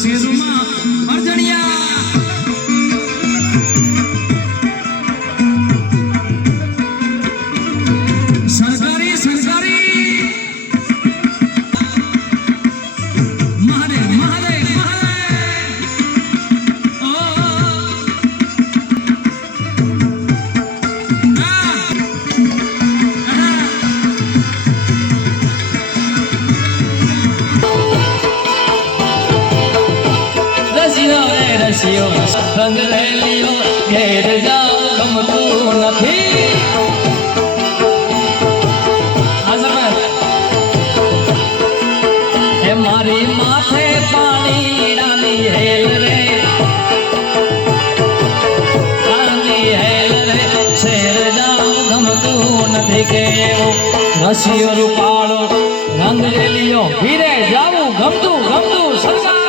શેરમાં અર્જણિયા સરકારી સરકારી મહાદેવ મહાદેવ રંગ લઈ લ્યો ઘેર જાવ ગમતું નથી એ મારી માથે પાણી ડાલી હેલ રે ડાલી હેલ રે શેર જાવ ગમતું નથી કેવો રસિયો રૂપાળો રંગ લઈ લ્યો ઘીરે જાવું ગમતું ગમતું સરકાર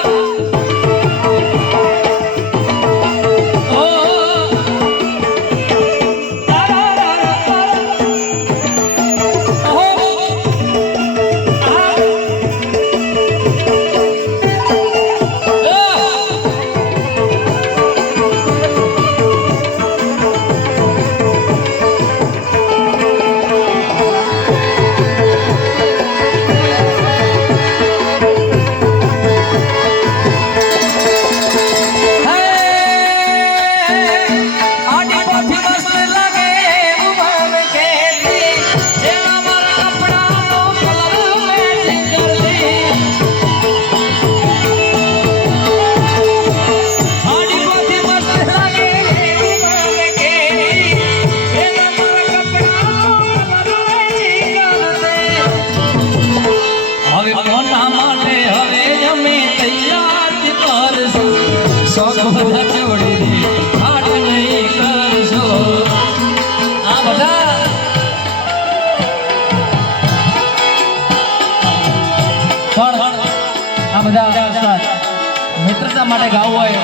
મિત્રતા માટે ગાવું હોય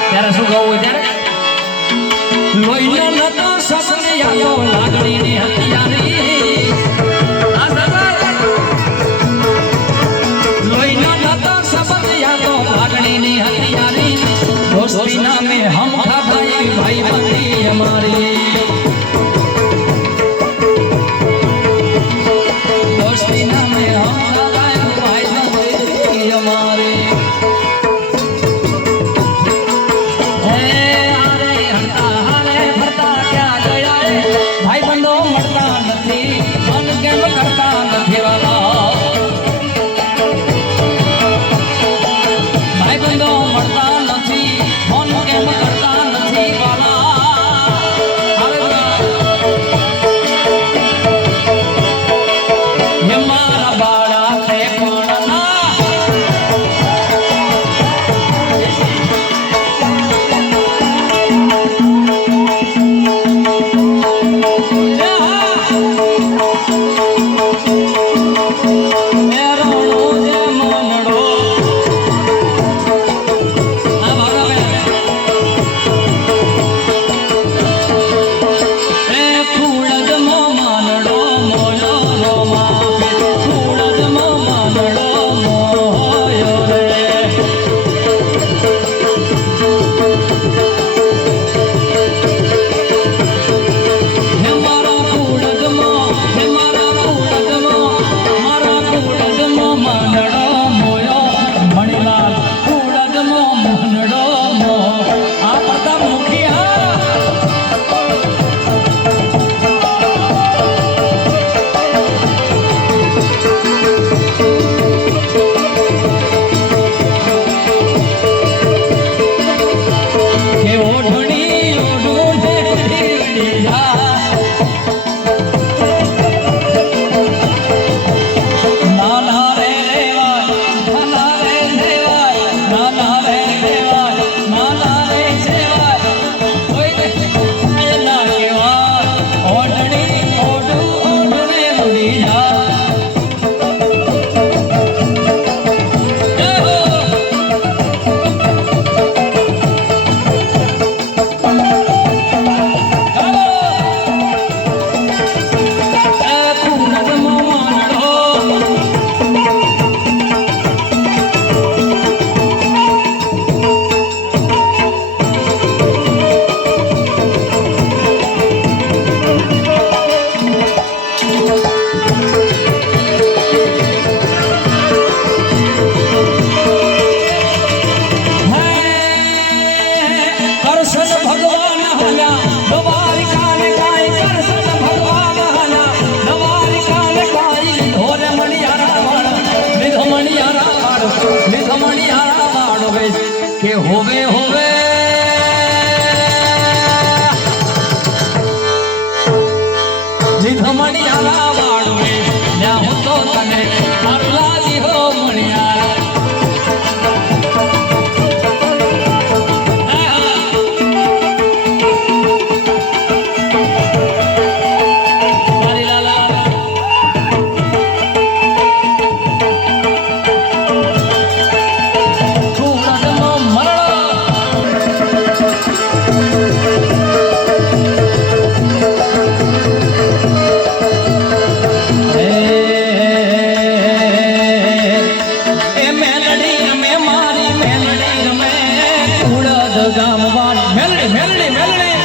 ત્યારે શું ગાવું હોય ત્યારે લોહીનો નતો સસનિયાઓ લાગણીની હથિયારી લોહીનો નતો સસનિયાઓ લાગણીની હથિયારી દોસ્તી નામે હમ ખાધાઈ ભાઈ બંધી અમારી દોસ્તી નામે હમ ખાધાઈ ભાઈ બંધી અમારી ભાઈ બંધો મળતા નથી લીધમણી હારા વાળો વેશ કે હોવે હોવે લીધમણી હારા વાળો વેશ ન્યા હું તો તને અરલાજી હો મણિયાર મેલડી મેલડી મેલડી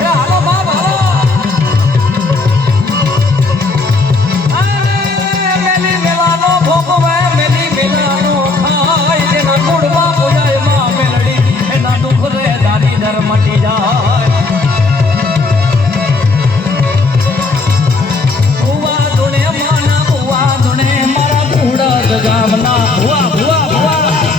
હાલો બાપ મેલી મેલાનો ભોગવે મેલી મેલાનો ખાય તેના કુળમાં પૂજાય માં મેલડી એના દુઃખ રે દારી દર મટી જાય ભુવા ધૂણે માના ભુવા ધૂણે મારા કુળદ ગામના ભુવા ભુવા ભુવા